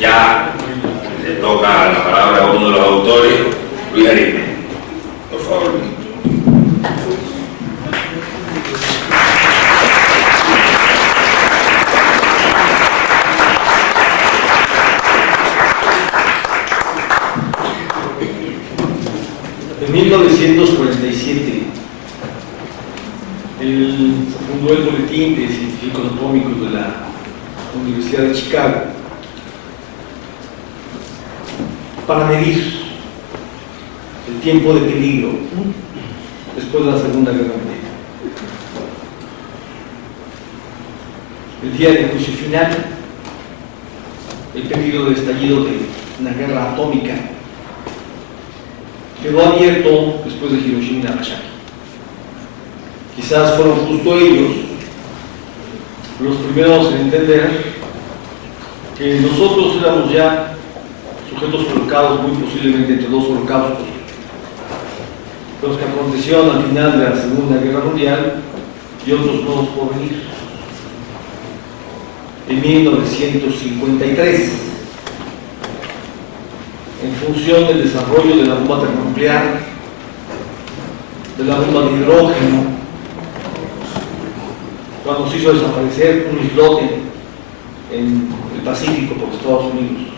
Ya le toca la palabra a uno de los autores, Luis Arizmendi. Por favor, Luis. En 1947 se fundó el Boletín de Científicos Atómicos de la Universidad de Chicago para medir el tiempo de peligro después de la Segunda Guerra Mundial. El día del juicio final, el peligro del estallido de una guerra atómica quedó abierto después de Hiroshima y Nagasaki. Quizás fueron justo ellos los primeros en entender que nosotros éramos ya sujetos colocados muy posiblemente entre dos holocaustos, los que acontecieron al final de la Segunda Guerra Mundial y otros nuevos por venir. En 1953, en función del desarrollo de la bomba termonuclear, de la bomba de hidrógeno, cuando se hizo desaparecer un islote en el Pacífico por Estados Unidos.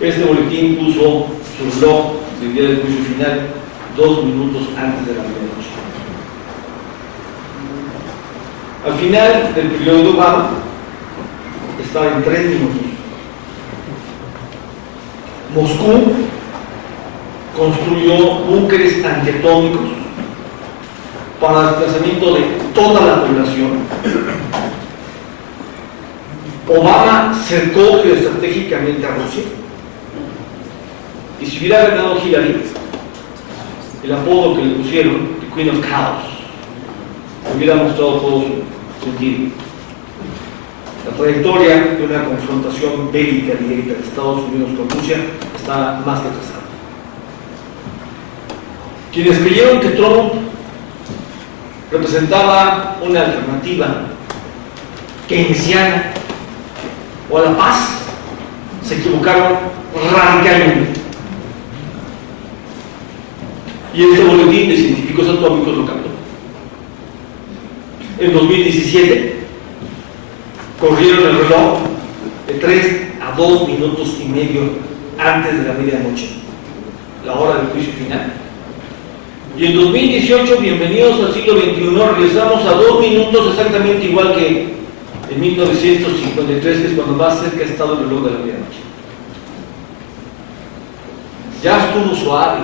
Este boletín puso su reloj del día del juicio final 2 minutos antes de la medianoche. Al final del periodo de Obama estaba en 3 minutos. Moscú construyó búnkeres antiatómicos para el desplazamiento de toda la población. Obama cercó geoestratégicamente a Rusia, y si hubiera ganado Hillary, el apodo que le pusieron, The Queen of Chaos, hubiera mostrado todo su sentido. La trayectoria de una confrontación bélica directa de Estados Unidos con Rusia está más que trazada. Quienes creyeron que Trump representaba una alternativa keynesiana o a la paz, se equivocaron radicalmente. Y este boletín de científicos atómicos lo captó. En 2017 corrieron el reloj de 3 a 2 minutos y medio antes de la medianoche, la hora del juicio final. Y en 2018, bienvenidos al siglo XXI, regresamos a 2 minutos exactamente igual que en 1953, que es cuando más cerca ha estado el reloj de la medianoche. Ya estuvo suave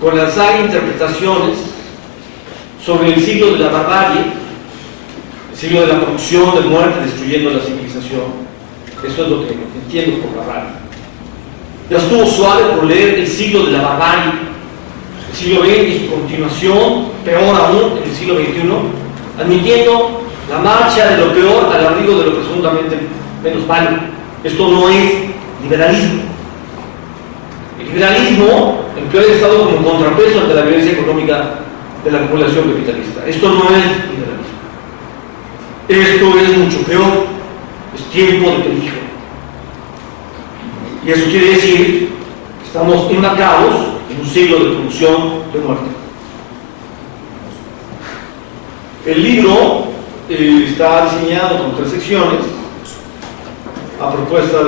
con lanzar interpretaciones sobre el siglo de la barbarie, el siglo de la producción, de muerte, destruyendo la civilización. Eso es lo que entiendo por barbarie. Ya estuvo suave por leer el siglo de la barbarie, el siglo XX y su continuación, peor aún, en el siglo XXI, admitiendo la marcha de lo peor al abrigo de lo presuntamente menos malo. Esto no es liberalismo. El liberalismo empleó el Estado como contrapeso ante la violencia económica de la acumulación capitalista. Esto no es liberalismo. Esto es mucho peor. Es tiempo de peligro. Y eso quiere decir que estamos enmarcados en un siglo de producción de muerte. El libro está diseñado con 3 secciones a propuesta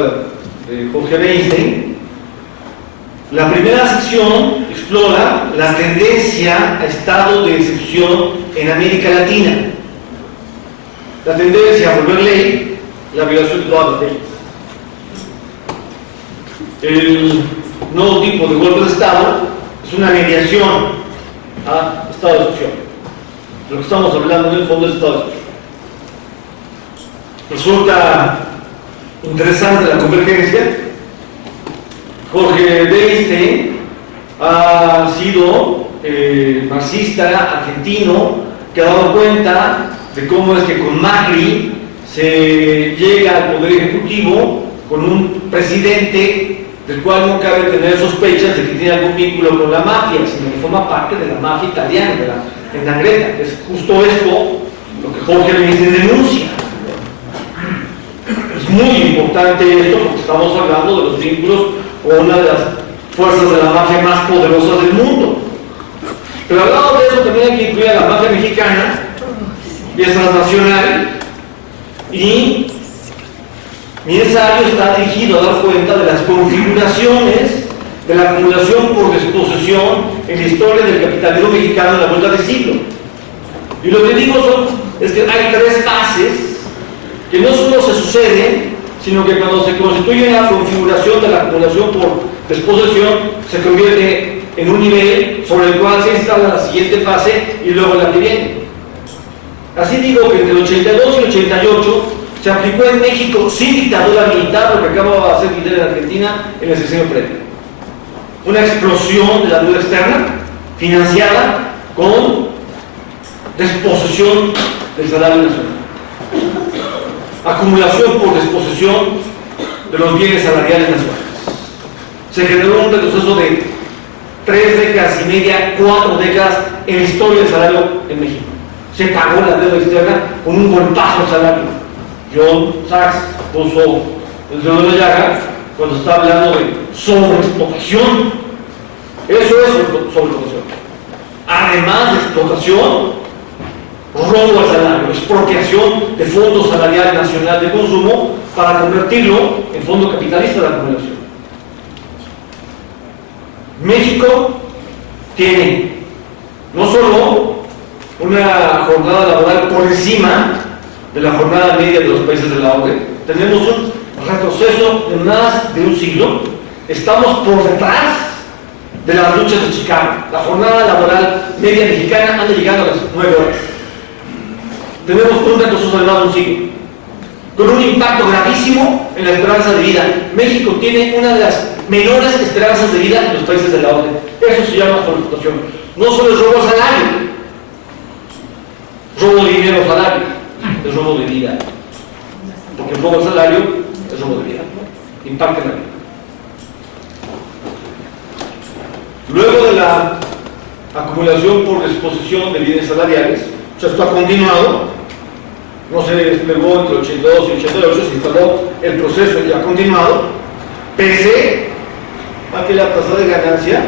de Jorge Weinstein. La primera sección explora la tendencia a estado de excepción en América Latina, la tendencia a volver ley la violación de todas las leyes, el nuevo tipo de golpe de Estado es una mediación a estado de excepción. Lo que estamos hablando en el fondo es estado de excepción. Resulta interesante la convergencia. Jorge Weinstein ha sido marxista argentino que ha dado cuenta de cómo es que con Macri se llega al poder ejecutivo con un presidente del cual no cabe tener sospechas de que tiene algún vínculo con la mafia, sino que forma parte de la mafia italiana, de la Ndrangheta. Es justo esto lo que Jorge Weinstein denuncia. Es muy importante esto porque estamos hablando de los vínculos con una de las fuerzas de la mafia más poderosas del mundo. Pero al lado de eso también hay que incluir a la mafia mexicana, y es transnacional, y mi ensayo está dirigido a dar cuenta de las configuraciones de la acumulación por desposesión en la historia del capitalismo mexicano en la vuelta de siglo. Y lo que digo es que hay tres fases que no solo se suceden, sino que cuando se constituye la configuración de la acumulación por desposesión, se convierte en un nivel sobre el cual se instala la siguiente fase y luego la que viene. Así digo que entre el 82 y el 88 se aplicó en México, sin dictadura militar, lo que acaba de hacer Fidel en Argentina en el sexenio previo. Una explosión de la deuda externa financiada con desposesión del salario nacional. Acumulación por desposesión de los bienes salariales nacionales. Se generó un retroceso de 3 décadas y media, 4 décadas en la historia del salario en México. Se pagó la deuda externa con un golpazo al salario. John Sachs puso el dedo de la llaga cuando está hablando de sobreexplotación. Eso es sobreexplotación. Además de explotación, robo al salario, expropiación de Fondo Salarial Nacional de Consumo para convertirlo en fondo capitalista de acumulación. México tiene no solo una jornada laboral por encima de la jornada media de los países de la OCDE, tenemos un retroceso de más de un siglo, estamos por detrás de las luchas de Chicago. La jornada laboral media mexicana anda llegando a las 9 horas. Tenemos un retroceso de más de un siglo, con un impacto gravísimo en la esperanza de vida. México tiene una de las menores esperanzas de vida en los países de la OCDE. Eso se llama sobreexplotación. No solo es robo al salario, robo de dinero al salario, es robo de vida. Porque el robo al salario es robo de vida. Impacta en la vida. Luego de la acumulación por disposición de bienes salariales, o sea, esto ha continuado. No se desplegó entre el 82 y el 88, se instaló el proceso y ha continuado, pese a que la tasa de ganancia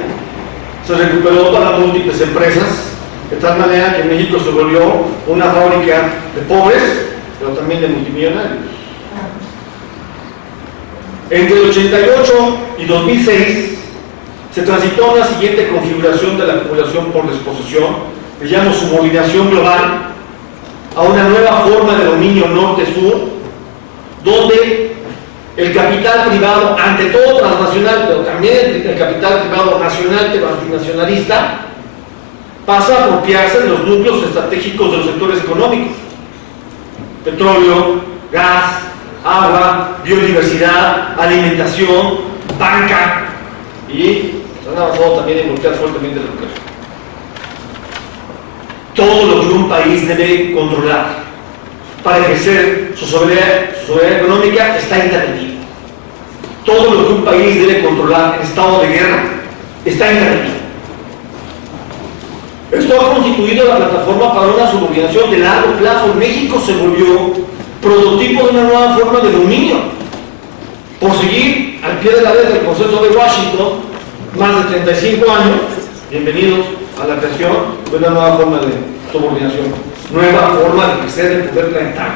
se recuperó para múltiples empresas, de tal manera que México se volvió una fábrica de pobres, pero también de multimillonarios. Entre el 88 y 2006 se transitó a la siguiente configuración de la acumulación por disposición, que llamo subordinación global, a una nueva forma de dominio norte-sur, donde el capital privado, ante todo transnacional, pero también el capital privado nacional, pero antinacionalista, pasa a apropiarse de los núcleos estratégicos de los sectores económicos: petróleo, gas, agua, biodiversidad, alimentación, banca, y se han avanzado también en voltear fuertemente la educación. Todo lo que un país debe controlar para ejercer su soberanía económica está intervenido. Todo lo que un país debe controlar en estado de guerra está intervenido. Esto ha constituido la plataforma para una subordinación de largo plazo. México se volvió prototipo de una nueva forma de dominio. Por seguir al pie de la letra del consenso de Washington, más de 35 años, bienvenidos a la creación de una nueva forma de subordinación, nueva forma de ejercer el poder planetario.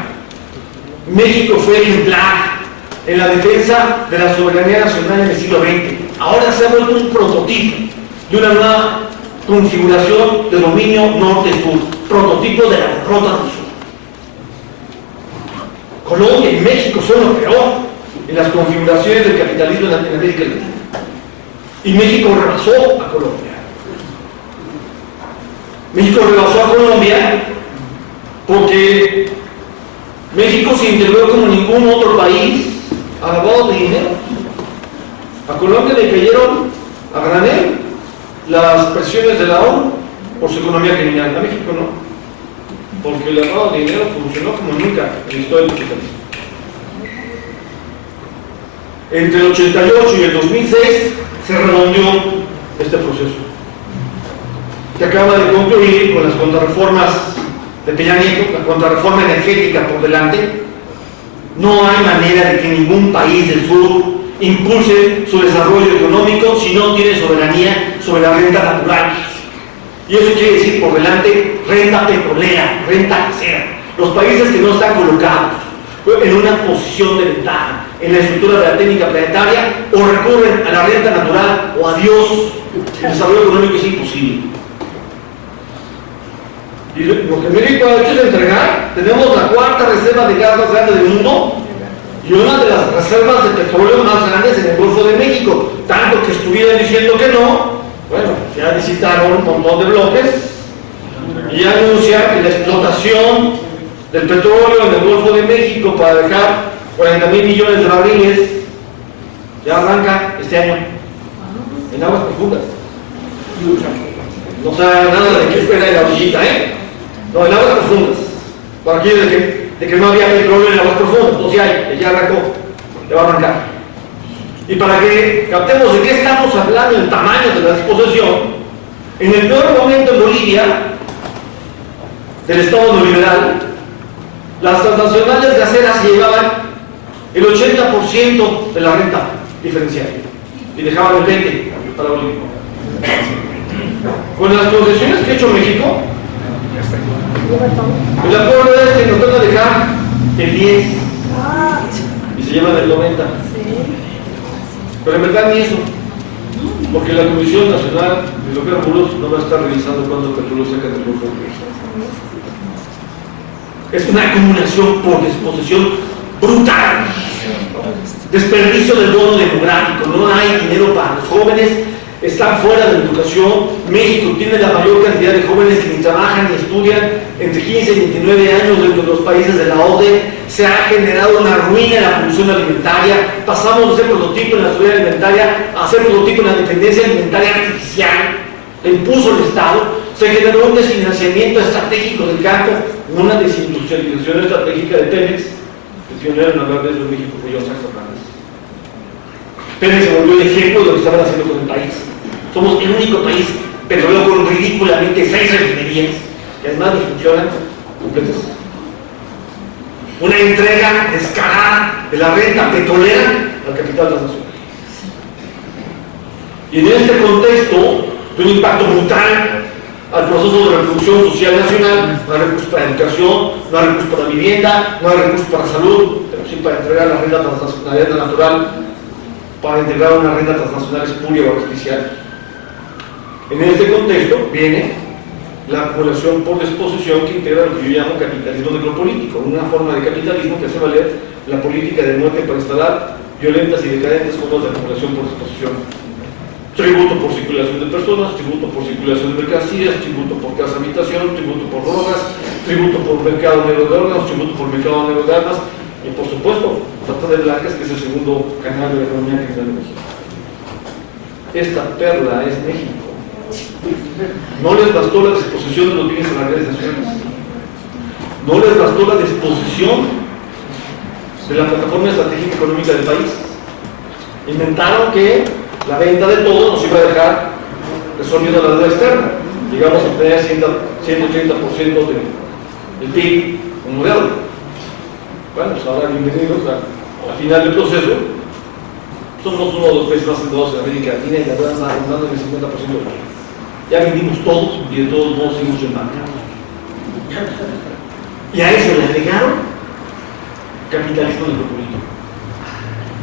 México fue ejemplar en la defensa de la soberanía nacional en el siglo XX. Ahora se ha vuelto un prototipo de una nueva configuración de dominio norte-sur, prototipo de la derrota del sur. Colombia y México son lo peor en las configuraciones del capitalismo en América Latina. Y México rebasó a Colombia. México rebasó a Colombia porque México se integró como ningún otro país a lavado de dinero. A Colombia le cayeron a granel las presiones de la ONU por su economía criminal. A México no, porque el lavado de dinero funcionó como nunca en la historia del capitalismo. Entre el 88 y el 2006 se redondeó este proceso, que acaba de concluir con las contrarreformas de Peña Nieto, la contrarreforma energética por delante, No hay manera de que ningún país del sur impulse su desarrollo económico si no tiene soberanía sobre la renta natural. Y eso quiere decir por delante renta petrolera, renta casera. Los países que no están colocados en una posición de ventaja en la estructura de la técnica planetaria o recurren a la renta natural o a Dios. El desarrollo económico es imposible. Y lo que México ha hecho es entregar, tenemos la cuarta reserva de gas más grande del mundo y una de las reservas de petróleo más grandes en el Golfo de México, tanto que estuvieran diciendo que no. Bueno, ya visitaron un montón de bloques y ya anuncian que la explotación del petróleo en el Golfo de México para dejar 40,000 millones de barriles ya arranca este año en aguas profundas. No sabe nada de qué espera de la orillita, no, en aguas profundas. Por aquí de que no había petróleo en aguas profundas, no, sí hay, ya arrancó, ya va a arrancar. Y para que captemos de qué estamos hablando, el tamaño de la disposición, en el peor momento en Bolivia, del Estado neoliberal, las transnacionales gaseras llevaban el 80% de la renta diferencial y dejaban el 20% para Bolivia. Con las concesiones que ha hecho México, el acuerdo es que nos van a dejar el 10% y se llevan el 90%. Pero en verdad ni eso, porque la Comisión Nacional de Hidrocarburos no va a estar revisando cuándo el petróleo saca del Golfo de México. Es una acumulación por disposición brutal, desperdicio del bono demográfico, no hay dinero para los jóvenes, están fuera de la educación. México tiene la mayor cantidad de jóvenes que ni trabajan ni estudian, entre 15 y 29 años dentro de los países de la OCDE. Se ha generado una ruina en la producción alimentaria, pasamos de ser prototipo en la seguridad alimentaria a ser prototipo en la dependencia alimentaria artificial, la impuso el Estado, se generó un desfinanciamiento estratégico del campo, una desindustrialización estratégica de Pemex. El pionero en hablar de eso en México fue John Saxon Hernández. Pemex se volvió el ejemplo de lo que estaban haciendo con el país. Somos el único país petrolero con ridículamente 6 refinerías, que además ni funcionan completas. Una entrega descarada de la renta petrolera al capital transnacional. Y en este contexto, de un impacto brutal al proceso de reproducción social nacional, no hay recursos para educación, no hay recursos para vivienda, no hay recursos para salud, pero sí para entregar la renta transnacional, la renta natural, para integrar una renta transnacional espuria o artificial. En este contexto viene la acumulación por disposición que integra lo que yo llamo capitalismo necropolítico, una forma de capitalismo que hace valer la política de muerte para instalar violentas y decadentes formas de acumulación por disposición. Tributo por circulación de personas, tributo por circulación de mercancías, tributo por casa-habitación, tributo por drogas, tributo por mercado negro de órganos, tributo por mercado negro de armas y, por supuesto, trata de blancas, que es el segundo canal de la economía criminal de México. Esta perla es México. No les bastó la disposición de los bienes salariales nacionales. No les bastó la disposición de la plataforma estratégica económica del país. Inventaron que la venta de todo nos iba a dejar resolviendo la deuda externa. Llegamos a tener 130% del PIB como deuda. Bueno, pues ahora bienvenidos al final del proceso. Somos uno de los países más endeudados en América Latina y la deuda está rondando en el 50% del PIB. Ya vendimos todos y de todos modos seguimos en banca. Y a eso le agregaron capitalismo necropolítico.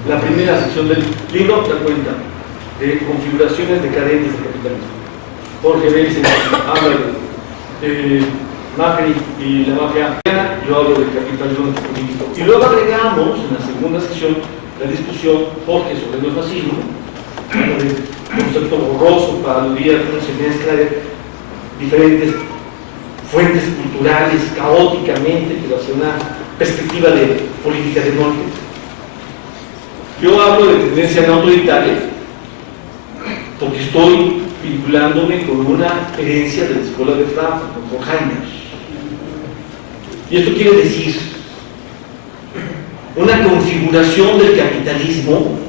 La primera sección del libro da cuenta de configuraciones decadentes del capitalismo. Jorge Belsen habla de Macri y la mafia, yo hablo del capitalismo necropolítico. Y luego agregamos en la segunda sección la discusión Jorge sobre el fascismo, un concepto borroso para aludir a cómo se mezcla de diferentes fuentes culturales caóticamente, pero hacia una perspectiva de política de norte. Yo hablo de tendencia no autoritaria porque estoy vinculándome con una herencia de la escuela de Frankfurt, con Horkheimer. Y esto quiere decir una configuración del capitalismo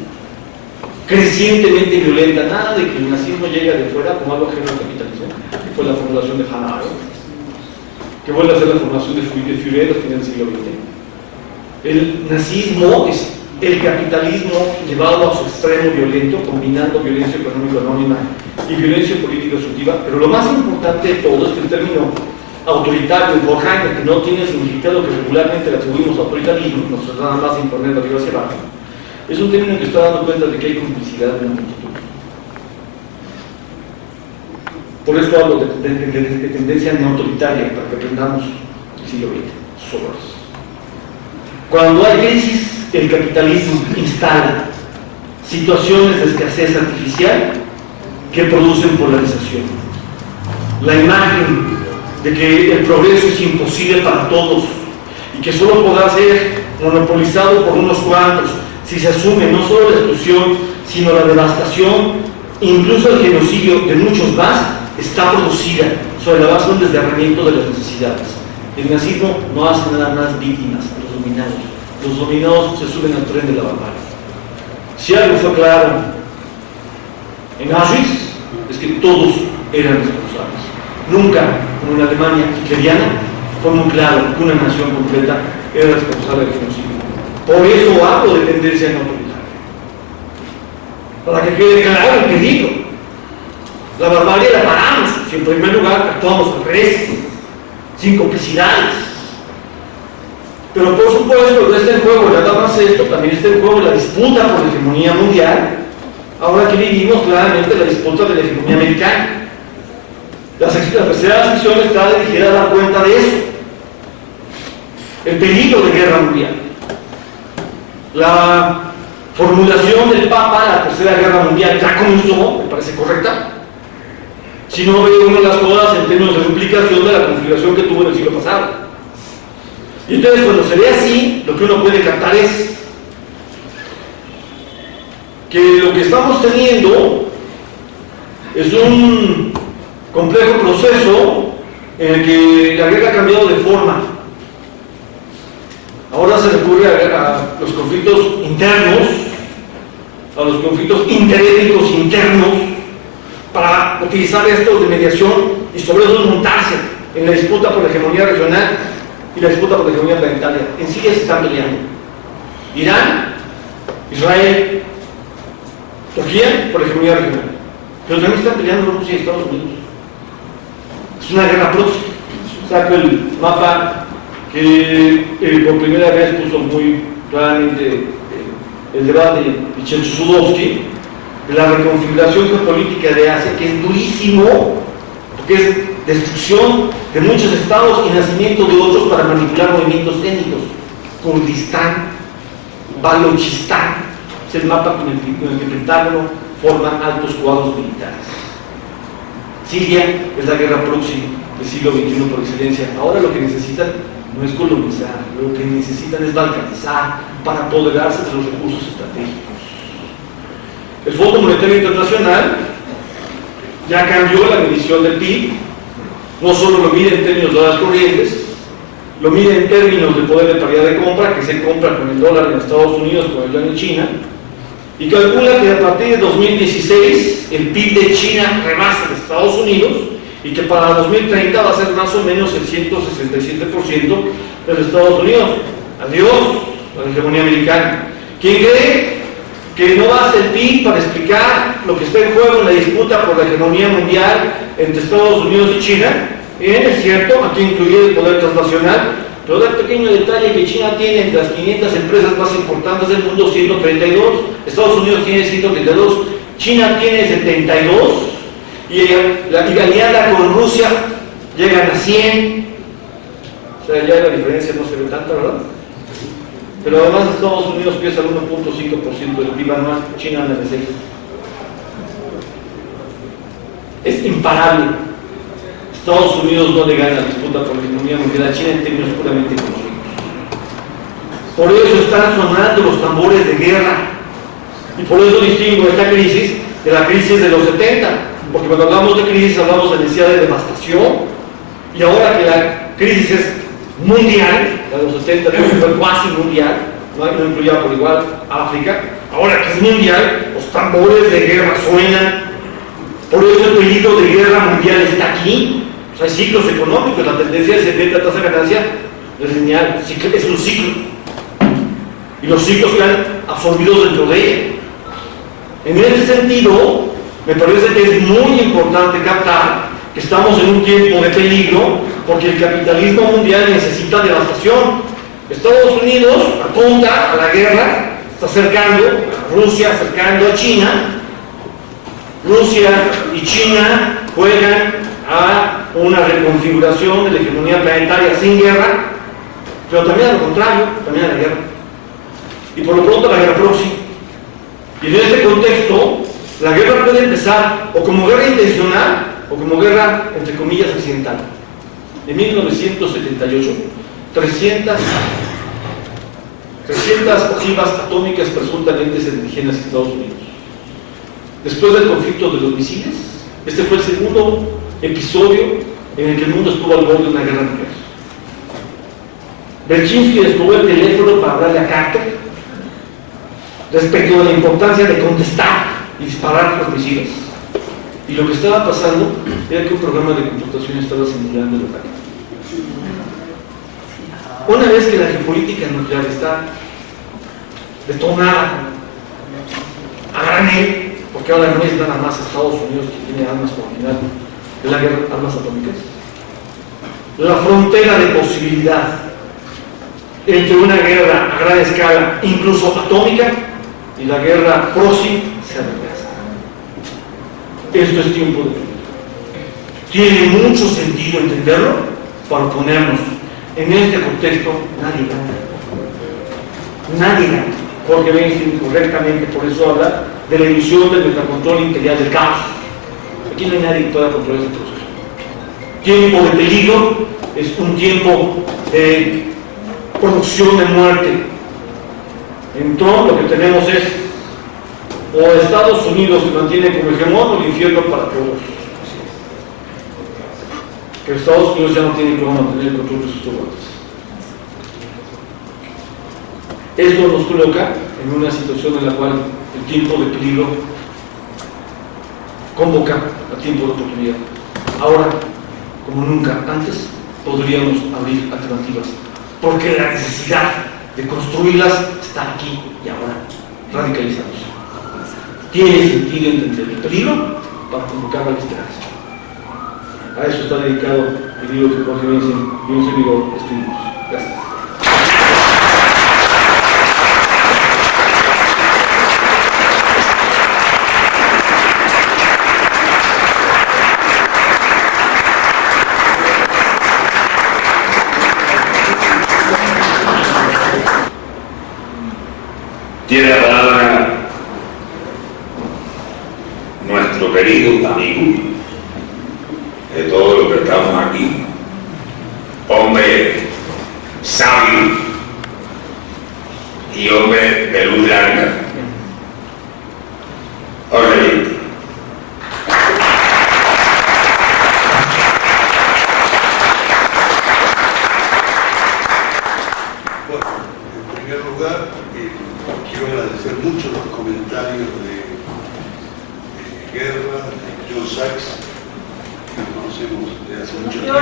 crecientemente violenta, nada de que el nazismo llega de fuera como algo ajeno al capitalismo, que fue la formulación de Hannah Arendt, que vuelve a ser la formación de Führer a finales del siglo XX. El nazismo es el capitalismo llevado a su extremo violento, combinando violencia económica anónima y violencia política destructiva, pero lo más importante de todo es que el término autoritario en Horkheimer, que no tiene el significado que regularmente le atribuimos a autoritarismo, nos trata nada más de imponer de arriba hacia abajo, es un término que está dando cuenta de que hay complicidad en la multitud. Por eso hablo de tendencia neoautoritaria, para que aprendamos el siglo XX, sus horrores. Cuando hay crisis, el capitalismo instala situaciones de escasez artificial que producen polarización. La imagen de que el progreso es imposible para todos y que solo podrá ser monopolizado por unos cuantos si se asume no solo la exclusión, sino la devastación, incluso el genocidio de muchos más, está producida sobre la base de un desgarramiento de las necesidades. El nazismo no hace nada más víctimas a los dominados. Los dominados se suben al tren de la barbarie. Si algo fue claro en Auschwitz, es que todos eran responsables. Nunca, como en la Alemania hitleriana, fue muy claro que una nación completa era responsable del genocidio. Por eso hablo de tendencia no autoritaria. Para que quede claro el peligro. La barbarie la paramos, si en primer lugar actuamos al revés, sin complicidades. Pero por supuesto, no está en juego nada más esto, también está en juego la disputa por la hegemonía mundial. Ahora que vivimos claramente la disputa de la hegemonía americana. La tercera sección está dirigida a dar cuenta de eso. El peligro de guerra mundial. La formulación del Papa, la tercera guerra mundial, ya comenzó, me parece correcta. Si no ve una de las cosas en términos de duplicación de la configuración que tuvo en el siglo pasado. Y entonces cuando se ve así, lo que uno puede captar es que lo que estamos teniendo es un complejo proceso en el que la guerra ha cambiado de forma. Ahora se recurre a los conflictos internos, a los conflictos interétnicos internos, para utilizar estos de mediación y sobre eso montarse en la disputa por la hegemonía regional y la disputa por la hegemonía planetaria. En Siria se están peleando Irán, Israel, Turquía por la hegemonía regional, pero también están peleando Rusia y Estados Unidos. Es una guerra próxima. Saco el mapa que por primera vez puso muy claramente el debate de Pichel-Chusudovsky de la reconfiguración geopolítica de Asia, que es durísimo, porque es destrucción de muchos estados y nacimiento de otros para manipular movimientos étnicos. Kurdistán, Balochistán, es el mapa con el que el Pentágono forma altos cuadros militares. Siria es la guerra próxima del siglo XXI por excelencia. Ahora lo que necesitan no es colonizar, lo que necesitan es balcanizar para apoderarse de los recursos estratégicos. El Fondo Monetario Internacional ya cambió la medición del PIB, no solo lo mide en términos de dólares corrientes, lo mide en términos de poder de paridad de compra, que se compra con el dólar en Estados Unidos, con el yuan en China, y calcula que a partir de 2016 el PIB de China rebasa de Estados Unidos y que para 2030 va a ser más o menos el 167% de los Estados Unidos. Adiós a la hegemonía americana. ¿Quién cree que no basta el PIB para explicar lo que está en juego en la disputa por la hegemonía mundial entre Estados Unidos y China? Bien, es cierto, aquí incluye el poder transnacional, pero da el pequeño detalle que China tiene entre las 500 empresas más importantes del mundo 132, Estados Unidos tiene 132, China tiene 72, y la aliada con Rusia llegan a 100, o sea, ya la diferencia no se ve tanta, ¿verdad? Pero además Estados Unidos piensa el 1.5% del PIB anual, China anda de 6. Es imparable. Estados Unidos no le gana la disputa por la hegemonía mundial a China en términos puramente económicos. Por eso están sonando los tambores de guerra. Y por eso distingo esta crisis de la crisis de los 70. Porque cuando hablamos de crisis hablamos de necesidad de devastación. Y ahora que la crisis es mundial, la de los 70 fue cuasi mundial, no incluía por igual África, ahora que es mundial, los tambores de guerra suenan. Por eso el peligro de guerra mundial está aquí. O sea, hay ciclos económicos, la tendencia de 70 tasa de ganancia es lineal, es un ciclo. y los ciclos que han absorbido dentro de ella. En este sentido, me parece que es muy importante captar que estamos en un tiempo de peligro porque el capitalismo mundial necesita devastación. Estados Unidos apunta a la guerra, está acercando a Rusia, acercando a China. Rusia y China juegan a una reconfiguración de la hegemonía planetaria sin guerra, pero también a lo contrario, también a la guerra. Y por lo pronto la guerra próxima. Y en este contexto, la guerra puede empezar o como guerra intencional o como guerra, entre comillas, accidental. En 1978, 300 ojivas atómicas presuntamente se dirigían hacia Estados Unidos. Después del conflicto de los misiles, este fue el segundo episodio en el que el mundo estuvo al borde de una guerra nuclear. Berchinsky descubrió el teléfono para hablarle a Carter respecto de la importancia de contestar y disparar los misiles. Y lo que estaba pasando era que un programa de computación estaba simulando el ataque. Una vez que la geopolítica nuclear está detonada a granel, porque ahora no es nada más Estados Unidos que tiene armas por final de la guerra, armas atómicas, la frontera de posibilidad entre una guerra a gran escala, incluso atómica, y la guerra próxima se adelgaza. Esto es tiempo de peligro. Tiene mucho sentido entenderlo para oponernos. En este contexto, nadie gana. Nadie gana. Jorge Weinstein correctamente por eso habla de la ilusión del metacontrol imperial del caos. Aquí no hay nadie que pueda controlar este proceso. Tiempo de peligro es un tiempo de producción de muerte. En Trump lo que tenemos es o Estados Unidos se mantiene como hegemón o el infierno para todos. Que Estados Unidos ya no tiene cómo mantener el control de sus turbantes. Esto nos coloca en una situación en la cual el tiempo de peligro convoca a tiempo de oportunidad. Ahora, como nunca antes, podríamos abrir alternativas, porque la necesidad de construirlas está aquí y ahora, radicalizándose. Tiene sentido entender el peligro para convocar la esperanza. A eso está dedicado el libro que Jorge Weinstein y un servidor escribimos. Gracias. Tiene la palabra nuestro querido amigo de todos los que estamos aquí, hombre sabio y hombre de luz larga, Jorge Weinstein. Bueno, en primer lugar, quiero agradecer mucho los comentarios de Guerra, de John Sachs, que nos conocemos desde hace mucho tiempo.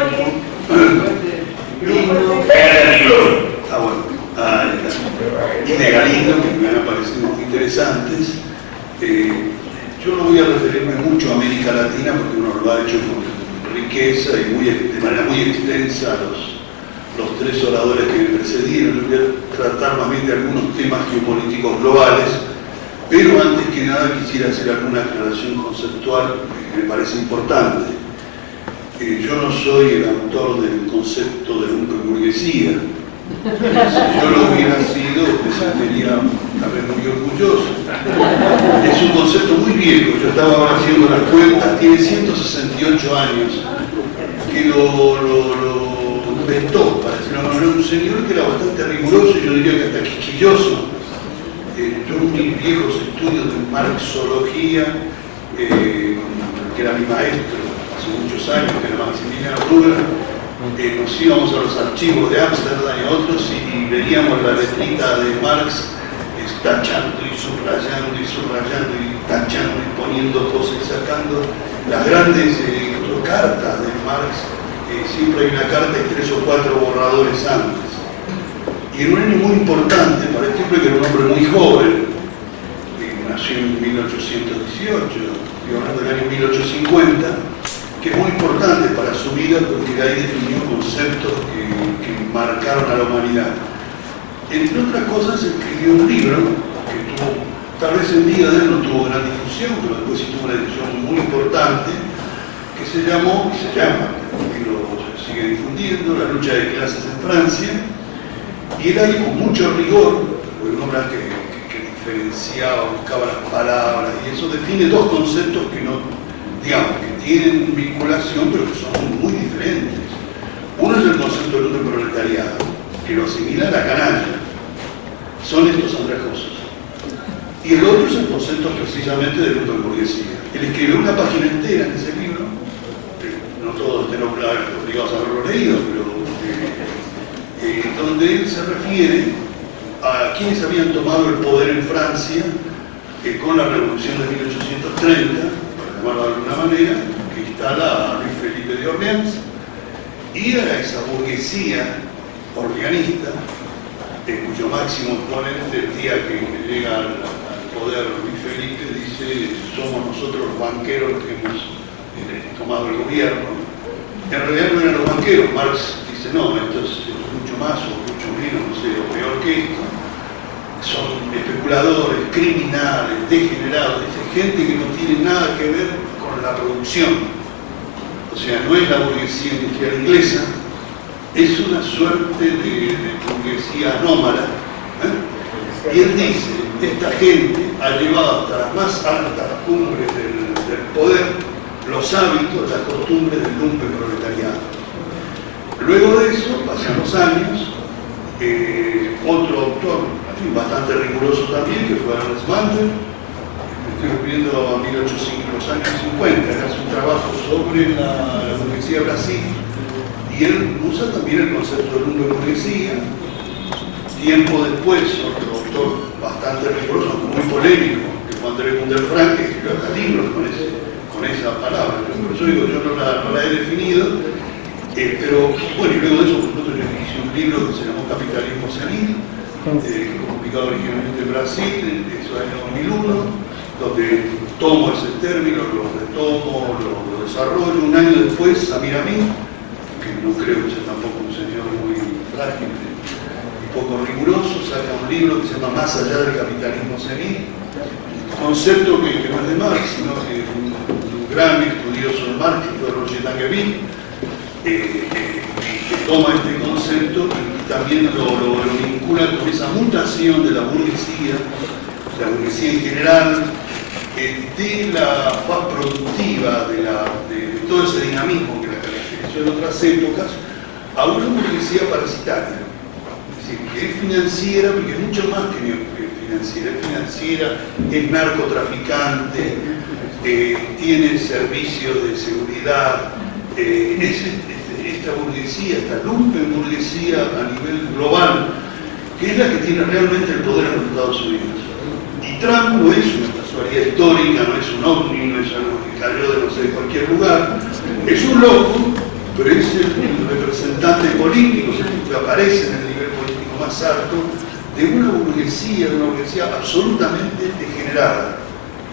Y de Galindo, que me han parecido muy interesantes. Yo no voy a referirme mucho a América Latina porque uno lo ha hecho con riqueza y de manera muy extensa los tres oradores que me precedieron. Yo voy a tratar más bien de algunos temas geopolíticos globales, pero antes que nada quisiera hacer alguna aclaración conceptual que me parece importante. Yo no soy el autor del concepto de lumpenburguesía. Si yo lo hubiera sido, me sentiría también muy orgulloso. Es un concepto muy viejo, yo estaba ahora haciendo las cuentas, tiene 168 años que lo inventó, para decirlo de una manera, un señor que era bastante riguroso y yo diría que hasta quisquilloso. Yo en mis viejos estudios de marxología, que era mi maestro hace muchos años, que era Maximiliano Rubber, nos íbamos a los archivos de Ámsterdam y a otros y veíamos la letrita de Marx tachando y subrayando y tachando y poniendo cosas y sacando las grandes cartas de Marx. Siempre hay una carta y 3 o 4 borradores antes. Y Y en un año muy importante para este hombre, que era un hombre muy joven, nació en 1818, estoy hablando del año 1850, que es muy importante para su vida porque de ahí definió conceptos que marcaron a la humanidad. Entre otras cosas, escribió un libro que tuvo, tal vez en vida de él no tuvo gran difusión, pero después sí tuvo una difusión muy importante, que se llama, y lo sigue difundiendo, La lucha de clases en Francia, y él ahí con mucho rigor, porque un hombre que diferenciaba, buscaba las palabras, y eso define dos conceptos que no, digamos, que tienen vinculación, pero que son muy diferentes. Uno es el concepto del hombre proletariado, que lo asimila a la canalla. Son estos andrajosos. Y el otro es el concepto precisamente del hombre burguesía. Él escribió una página entera en ese libro, no todos tenemos obligados a haberlo leído, pero donde él se refiere a quienes habían tomado el poder en Francia con la Revolución de 1830, para llamarlo de alguna manera, que instala a Luis Felipe de Orleans, y a esa burguesía orleanista, cuyo máximo exponente el día que llega al poder Luis Felipe dice: somos nosotros los banqueros que hemos tomado el gobierno. En realidad no eran los banqueros. Marx dice: no, esto es mucho más o mucho menos, no sé, o peor que esto. Son especuladores, criminales, degenerados, gente que no tiene nada que ver con la producción. O sea, no es la burguesía industrial inglesa, es una suerte de burguesía anómala. Y él dice: esta gente ha llevado hasta las más altas cumbres del poder los hábitos, las costumbres del lumpenproletariado. Luego de eso, pasan los años, otro autor bastante riguroso también, que fue Ernest Mandel, me estoy refiriendo a los años 50, que hace un trabajo sobre la burguesía de Brasil, y él usa también el concepto de lumpenburguesía. Tiempo después, otro autor bastante riguroso, muy polémico, que fue André Bundelfrank, que escribió hasta libros con esa palabra. Por eso digo, yo no la he definido, pero bueno, y luego de eso, por supuesto, yo hice un libro que se llamó Capitalismo Senil, publicado originalmente en Brasil, eso en el año 2001, donde tomo ese término, lo retomo, lo desarrollo. Un año después, Samir Amin, que no creo que sea tampoco un señor muy frágil, poco riguroso, saca un libro que se llama Más allá del capitalismo senil, concepto que no es de Marx, sino que un gran estudioso de Marx, que fue Roger Tangueville, que toma este concepto y también lo vincula con esa mutación de la burguesía en general, de la faz productiva, de todo ese dinamismo que la caracterizó en otras épocas, a una burguesía parasitaria. Que es financiera, porque es mucho más que financiera, es narcotraficante, tiene servicios de seguridad, esta burguesía, esta lumpenburguesía a nivel global, que es la que tiene realmente el poder en los Estados Unidos. Y Trump no es una casualidad histórica, no es un ovni, no es algo que cayó de no sé de cualquier lugar, es un loco, pero es el representante político, que aparece en el nivel político más alto de una burguesía absolutamente degenerada,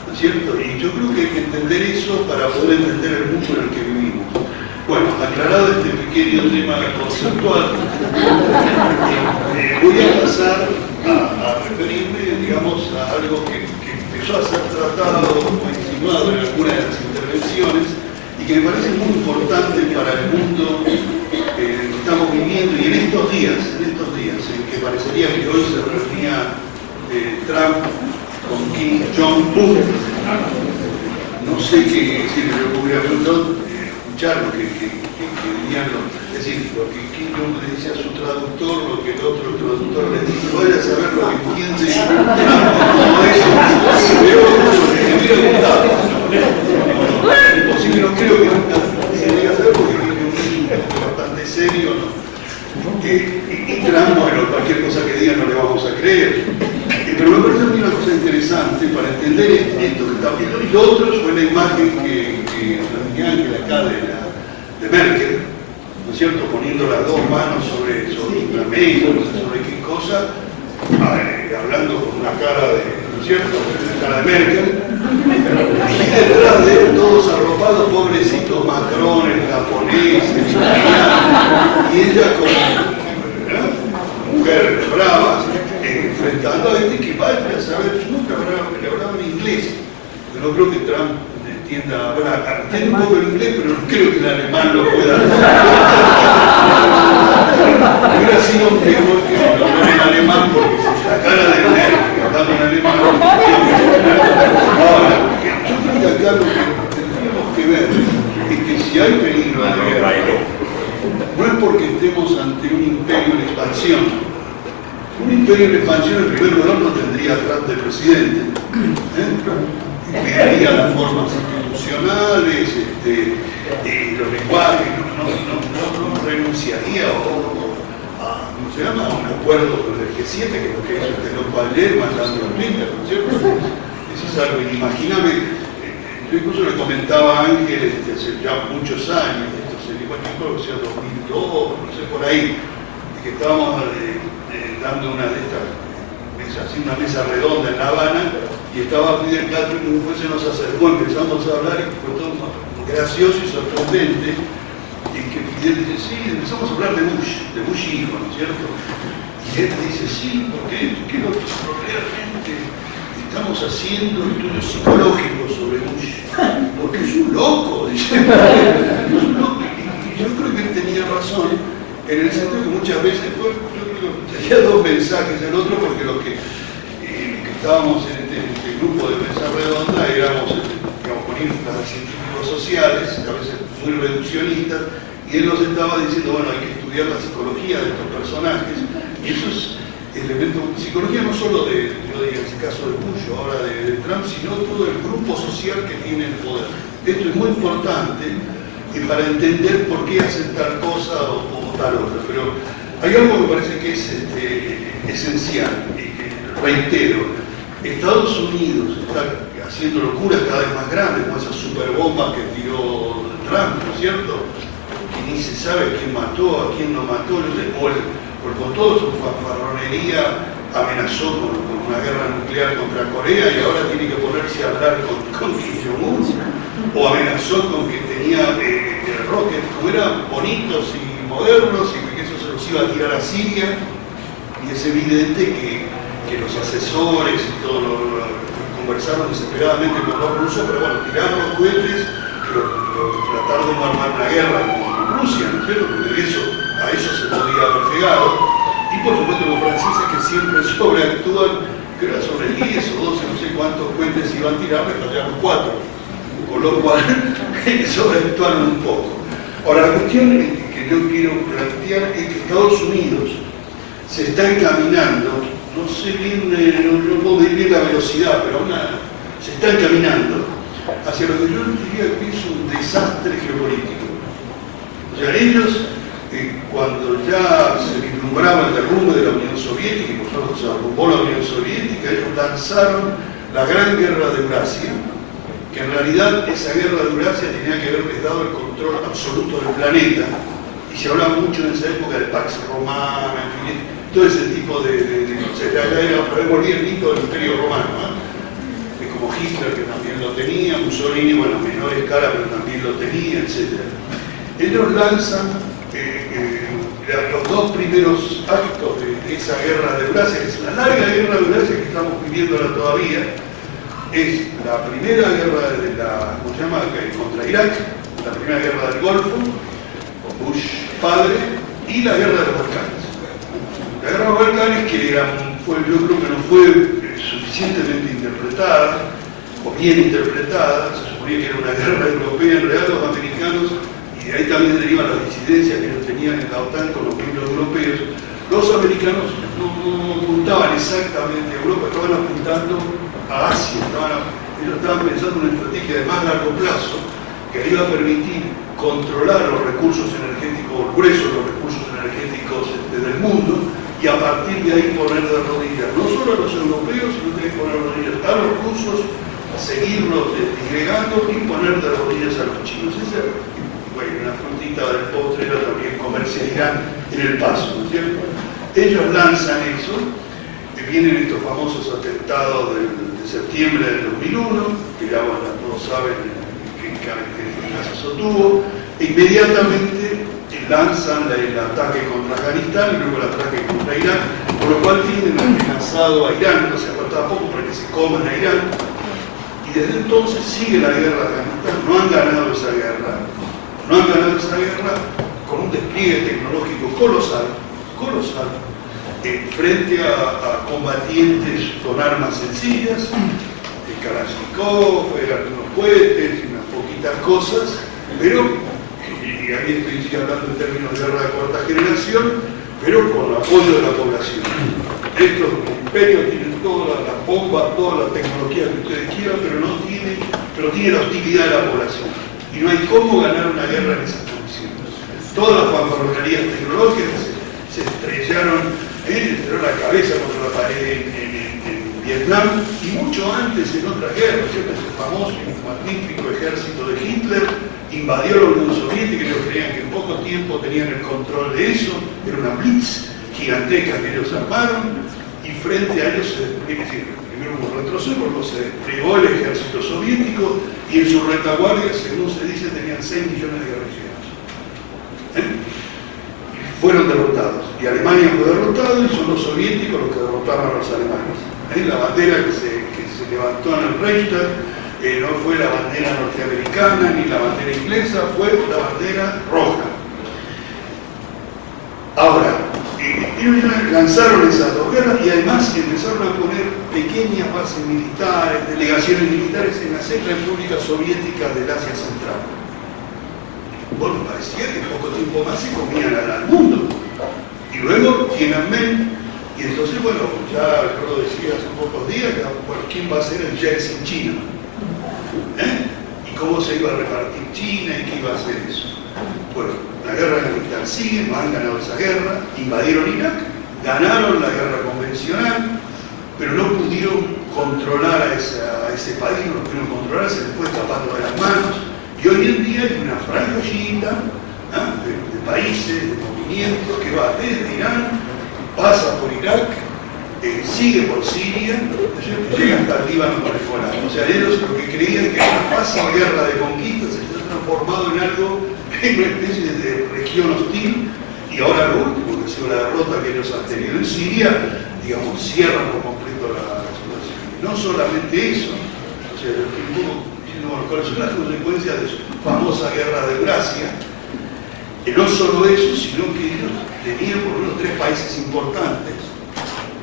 ¿no es cierto? Y yo creo que hay que entender eso para poder entender el mundo en el que vivimos. Bueno, aclarado este pequeño tema conceptual, voy a pasar a referirme, digamos, a algo que empezó a ser tratado o insinuado en alguna de las intervenciones y que me parece muy importante para el mundo que estamos viviendo, y en estos días en que parecería que hoy se reunía Trump con Kim Jong-un. No sé qué, si me hubiera gustado escuchar lo que dirían es decir, lo que Kim Jong le dice a su traductor, lo que el otro traductor le dice, vaya a saber lo que entiende todo eso. Pero me hubiera gustado. Imposible, no creo que nunca se llegue a saber, porque Kim Jong es bastante serio, ¿no? Y Trump, bueno, cualquier cosa que diga no le vamos a creer. Pero me parece a mí una cosa interesante para entender esto que está viendo. Y lo otro fue la imagen que Ángel acá de Merkel, ¿no es cierto?, poniendo las dos manos sobre la mesa, sobre qué cosa, hablando con una cara de, ¿no es cierto?, una cara de Merkel, y detrás de él todos arropados, pobrecitos Macron, el japonés, el italiano, y ella como mujer brava, enfrentando a este que vaya a saber, yo nunca le hablaba en inglés, porque no creo que Trump entienda, entiende un poco el inglés, pero no creo que el alemán lo pueda hubiera sido mejor que lo hablara en alemán, porque la cara de Merkel hablando en alemán. Ahora, yo creo que acá lo que tendríamos que ver es que si hay peligro de guerra, no es porque estemos ante un imperio en expansión. Un imperio en expansión, en primer lugar, no tendría a Trump de presidente. Cuidaría las formas institucionales, los lenguajes, no renunciaría a, ¿cómo se llama?, a un acuerdo con el G7, que es lo que hizo este loco ayer, mandando a Twitter, ¿no es cierto? Eso es algo inimaginable. Yo incluso le comentaba a Ángel hace ya muchos años, esto sería, bueno, creo que sea 2002, no sé, por ahí, que estábamos dando una de estas mesas, una mesa redonda en La Habana, y estaba Fidel Castro y después se nos acercó, empezamos a hablar y fue todo gracioso y sorprendente, y que Fidel dice, sí, empezamos a hablar de Bush hijo, ¿no es cierto? Y él dice, sí, porque realmente estamos haciendo estudios psicológicos sobre Bush, porque es un loco, dice. Es un loco. Y yo creo que él tenía razón, en el sentido que muchas veces, yo creo que tenía dos mensajes, el otro porque los que estábamos en este grupo de mesa redonda éramos, digamos, con ínfulas científicos sociales, a veces muy reduccionistas, y él nos estaba diciendo, bueno, hay que estudiar la psicología de estos personajes, y eso es elemento, psicología no solo de, yo diría, en este caso de Bush, ahora de Trump, sino todo el grupo social que tiene el poder. Esto es muy importante para entender por qué hacen tal cosa o tal otra, pero hay algo que me parece que es esencial, y que reitero. Estados Unidos está haciendo locuras cada vez más grandes, como esa superbomba que tiró Trump, ¿no es cierto? Que ni se sabe quién mató, a quién no mató, no sé, o con toda su fanfarronería amenazó con una guerra nuclear contra Corea y ahora tiene que ponerse a hablar con Kim Jong-un, o amenazó con que tenía rockets, como eran bonitos y modernos, y que eso se los iba a tirar a Siria, y es evidente que los asesores y todo conversaron desesperadamente con los rusos, pero bueno, tiraron los cohetes, pero tratar de no armar una guerra con Rusia, ¿no es cierto? Porque a eso se podía haber pegado. Y por supuesto los franceses que siempre sobreactúan, que era sobre 10 o 12, no sé cuántos cohetes iban a tirar, le fallaron 4, con lo cual sobreactuaron un poco. Ahora, la cuestión que yo quiero plantear es que Estados Unidos se está encaminando, no sé bien, no puedo medir bien la velocidad, pero se está encaminando hacia lo que yo diría que es un desastre geopolítico. O sea, ellos, cuando ya se vislumbraba el derrumbe de la Unión Soviética, y por supuesto se derrumbó la Unión Soviética, ellos lanzaron la Gran Guerra de Eurasia, que en realidad esa guerra de Eurasia tenía que haberles dado el control absoluto del planeta, y se hablaba mucho en esa época de Pax Romana, en fin, todo ese tipo volvía el mito del Imperio Romano, como Hitler, que también lo tenía, Mussolini, bueno, a menor escala, pero también lo tenía, etc. Ellos lanzan los dos primeros actos de esa guerra de Eurasia, que es una larga guerra de Eurasia que estamos viviéndola todavía. Es la primera guerra ¿cómo se llama?, contra Irak, la primera guerra del Golfo, con Bush padre, y la guerra de los Balcanes. La guerra de los Balcanes, que yo creo que no fue suficientemente interpretada, o bien interpretada, se suponía que era una guerra europea, en realidad los americanos, y ahí también derivan las disidencias que ellos tenían en la OTAN con los miembros europeos, los americanos no apuntaban exactamente a Europa, estaban apuntando a Asia, ellos estaban pensando en una estrategia de más largo plazo que le iba a permitir controlar los recursos energéticos, gruesos los recursos energéticos del mundo, y a partir de ahí poner de rodillas no solo a los europeos, sino que poner de rodillas a los rusos, a seguirlos disgregando y poner de rodillas a los chinos. Esa, bueno, una frutita del postre era también comercia a Irán en el paso, ¿no es cierto? Ellos lanzan eso, vienen estos famosos atentados de septiembre del 2001, que ya bueno, todos saben qué caso tuvo, e inmediatamente lanzan el ataque contra Afganistán y luego el ataque contra Irán, por lo cual tienen amenazado a Irán, no se falta poco para que se coman a Irán, y desde entonces sigue la guerra de Afganistán. No han ganado esa guerra con un despliegue tecnológico colosal, frente a combatientes con armas sencillas, el Kalashnikov, algunos cohetes, unas poquitas cosas, pero, y ahí estoy hablando en términos de guerra de cuarta generación, pero con el apoyo de la población. Estos imperios tienen todas las bombas, toda la tecnología que ustedes quieran, pero tiene la hostilidad de la población. Y no hay cómo ganar una guerra en esas condiciones. Todas las fanfarronerías tecnológicas se estrellaron, entró la cabeza contra la pared en Vietnam, y mucho antes en otras guerras, ¿cierto? Ese famoso y magnífico ejército de Hitler invadió la Unión Soviética y ellos creían que en poco tiempo tenían el control de eso, era una blitz gigantesca que ellos armaron, y frente a ellos, primero hubo un retroceso, luego se desplegó el ejército soviético, y en su retaguardia, según se dice, tenían 6 millones de guerrilleros. Y fueron derrotados, y Alemania fue derrotado, y son los soviéticos los que derrotaron a los alemanes. La bandera que se levantó en el Reichstag no fue la bandera norteamericana ni la bandera inglesa, fue la bandera roja. Ahora, ellos lanzaron esas dos guerras y además empezaron a poner pequeñas bases militares, delegaciones militares en las 6 repúblicas soviéticas del Asia Central. Bueno, parecía que en poco tiempo más se comían al mundo. Y luego Tiananmen, y entonces, bueno, ya yo lo decía hace pocos días, bueno, ¿quién va a ser el Yeltsin chino? ¿Y cómo se iba a repartir China y qué iba a hacer eso? Bueno, la guerra en Afganistán sigue, no han ganado esa guerra, invadieron Irak, ganaron la guerra convencional, pero no pudieron controlar a ese país, no lo pudieron controlar, se les fue escapando de las manos, y hoy en día hay una franja chiita de países, de movimientos que va desde Irán, pasa por Irak, sigue por Siria, llega hasta el Líbano con el Golán. O sea, ellos lo que creían que era una fácil guerra de conquista se ha transformado en algo, en una especie de región hostil, y ahora lo último, que ha sido la derrota que ellos han tenido en Siria, digamos, cierran por completo la situación. Y no solamente eso, o sea, ¿cuáles son las consecuencias de su famosa guerra de Eurasia? No solo eso, sino que ellos tenían por lo menos 3 países importantes.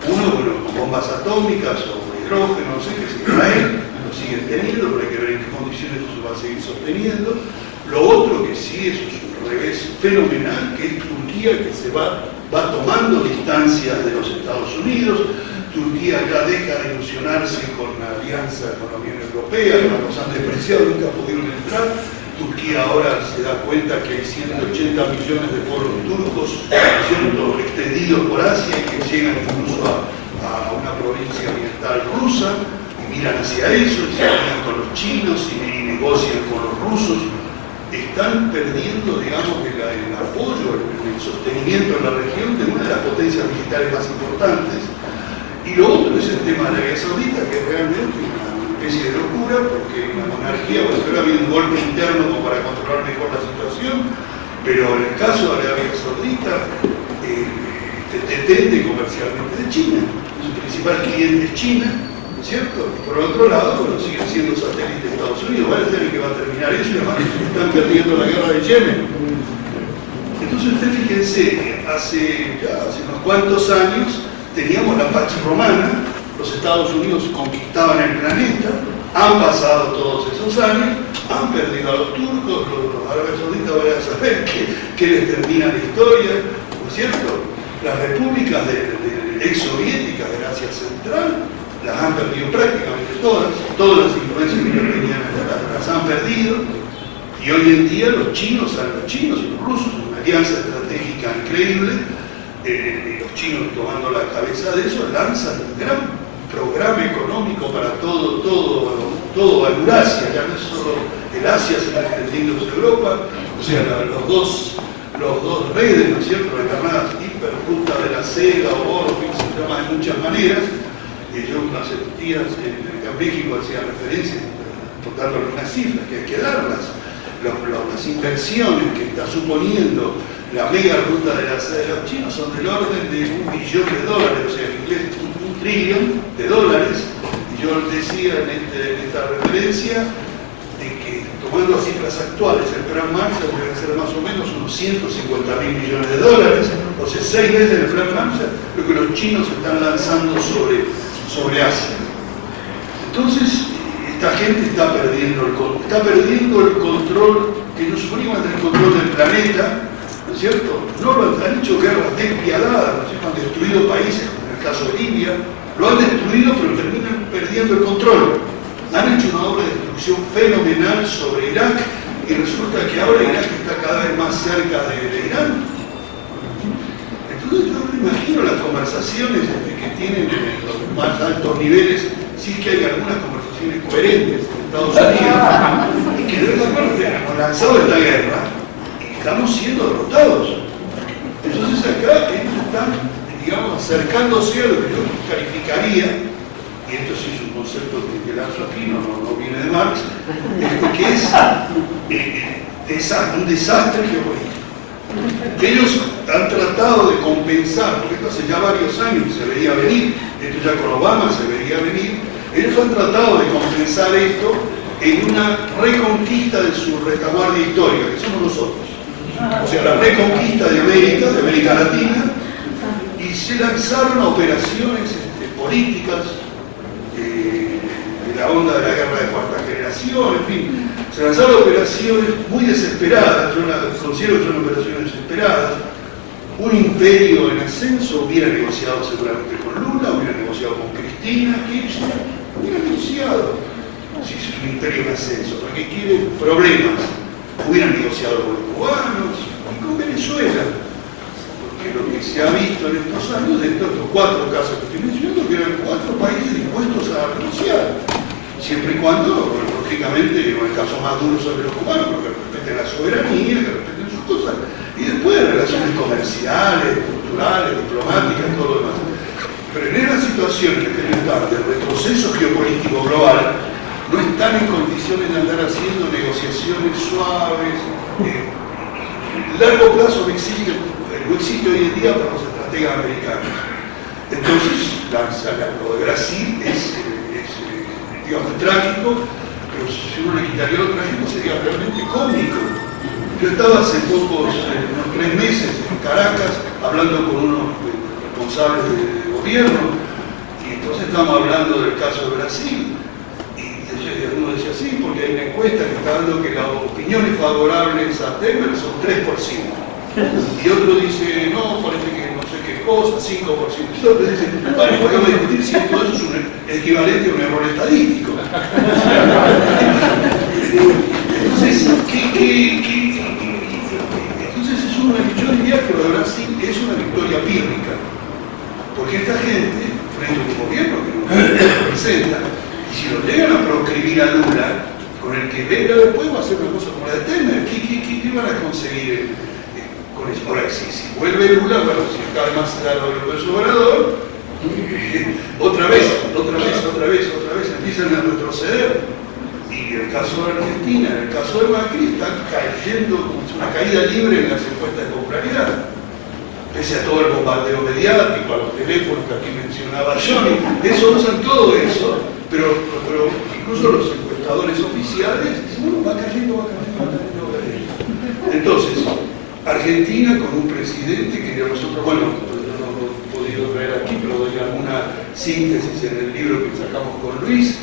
Uno, bueno, con bombas atómicas o hidrógeno, no sé qué es Israel, lo siguen teniendo, pero hay que ver en qué condiciones eso se va a seguir sosteniendo. Lo otro que sí es un revés fenomenal, que es Turquía, que se va tomando distancias de los Estados Unidos. Turquía ya deja de ilusionarse con la alianza con la Unión Europea, que los han despreciado, nunca pudieron entrar. Turquía ahora se da cuenta que hay 180 millones de pueblos turcos extendidos por Asia y que llegan incluso a una provincia oriental rusa, y miran hacia eso, y se alinean con los chinos y negocian con los rusos. Están perdiendo, digamos, el apoyo, el sostenimiento en la región de una de las potencias militares más importantes. Y lo otro es el tema de Arabia Saudita, que es realmente una especie de locura, porque la monarquía, bueno, ahora había un golpe interno como para controlar mejor la situación, pero en el caso de Arabia Saudita, depende comercialmente de China. Su principal cliente es China, ¿cierto? Por otro lado, bueno, siguen siendo satélites de Estados Unidos, va a ser que va a terminar eso, y además están perdiendo la guerra de Yemen. Entonces ustedes fíjense que hace unos cuantos años teníamos la Pax Romana, los Estados Unidos conquistaban el planeta, han pasado todos esos años, han perdido a los turcos, los árabes sauditas van a saber que les termina la historia, ¿no es cierto? Las repúblicas ex-soviéticas del Asia Central las han perdido prácticamente todas las influencias que ellos tenían las han perdido, y hoy en día los chinos y los rusos, una alianza estratégica increíble, los chinos tomando la cabeza de eso, lanzan un gran programa económico para todo Eurasia, ya no es solo el Asia, sino extendiéndose a Europa, o sea, los los dos redes, ¿no es cierto?, las llamadas hiperruta de la seda o Orping, se llama de muchas maneras. Yo hace días en México hacía referencia, por darle unas cifras que hay que darlas, las inversiones que está suponiendo la mega ruta de la seda de los chinos son del orden de $1 billón, o sea, en inglés $1 trillón. Y yo decía en esta referencia de que, tomando las cifras actuales, el plan Marshall debe ser más o menos unos $150.000 millones, o sea, 6 veces el plan Marshall lo que los chinos están lanzando sobre Asia. Entonces, esta gente está perdiendo el control, que nos suponía tener control del planeta, ¿no es cierto? No lo han hecho guerras despiadadas, ¿no es cierto? Han destruido países, como en el caso de Libia, lo han destruido, pero terminan perdiendo el control. Han hecho una obra de destrucción fenomenal sobre Irak, y resulta que ahora Irak está cada vez más cerca de Irán. Entonces yo me imagino las conversaciones que tienen en los más altos niveles, sí que hay algunas conversaciones coherentes en Estados Unidos, y que de verdad hemos lanzado esta guerra y estamos siendo derrotados. Entonces acá ellos están, digamos, acercándose a lo que yo calificaría, y esto sí es un concepto que lanzo aquí, no viene de Marx, que es un desastre geopolítico. Ellos han tratado de compensar, porque esto hace ya varios años se veía venir, esto ya con Obama se veía venir, ellos han tratado de compensar esto en una reconquista de su retaguardia histórica, que somos nosotros. O sea, la reconquista de América Latina, y se lanzaron a operaciones políticas, de la onda de la guerra de cuarta generación, en fin, se lanzaron operaciones muy desesperadas, yo las considero que son operaciones desesperadas. Un imperio en ascenso hubiera negociado seguramente con Lula, hubiera negociado con Cristina Kirchner, hubiera negociado, si es un imperio en ascenso, porque quiere problemas, hubiera negociado con los cubanos y con Venezuela, porque lo que se ha visto en estos años, de estos 4 casos que estoy mencionando, que eran 4 países dispuestos a negociar, siempre y cuando, lógicamente, en el caso más duro sobre los cubanos, porque respeten la soberanía, que respeten sus cosas, y después relaciones comerciales, culturales, diplomáticas, todo lo demás. Pero en esta situación en la que están de retroceso geopolítico global, no están en condiciones de andar haciendo negociaciones suaves. Largo plazo no existe hoy en día para los estrategas americanos. Entonces, lo de Brasil es digamos, trágico, pero si uno le quitaría lo trágico sería realmente cómico. Yo estaba hace unos 3 meses en Caracas hablando con unos responsables de gobierno, y entonces estábamos hablando del caso de Brasil, y uno decía sí, porque hay una encuesta que está dando que las opiniones favorables a Temer son 3%, y otro dice no, parece que no sé qué cosa, 5%, y otro dice, vale, podemos discutir si todo eso es un equivalente a un error estadístico. Entonces, yo diría que lo de Brasil es una victoria pírrica, porque esta gente, frente a un gobierno que no representa, y si lo llegan a proscribir a Lula, con el que venga después va a ser una cosa como la de Temer, ¿qué van a conseguir con eso? Ahora, si vuelve Lula, bueno, si está más claro el Obrador, otra vez empiezan a retroceder. Y en el caso de Argentina, en el caso de Macri, están cayendo como una caída libre en las encuestas de popularidad. Pese a todo el bombardeo mediático, a los teléfonos que aquí mencionaba Johnny, eso usan todo eso, pero incluso los encuestadores oficiales dicen, bueno, va cayendo. Entonces, Argentina con un presidente que nosotros, bueno, no lo he podido traer aquí, pero doy alguna síntesis en el libro que sacamos con Luis.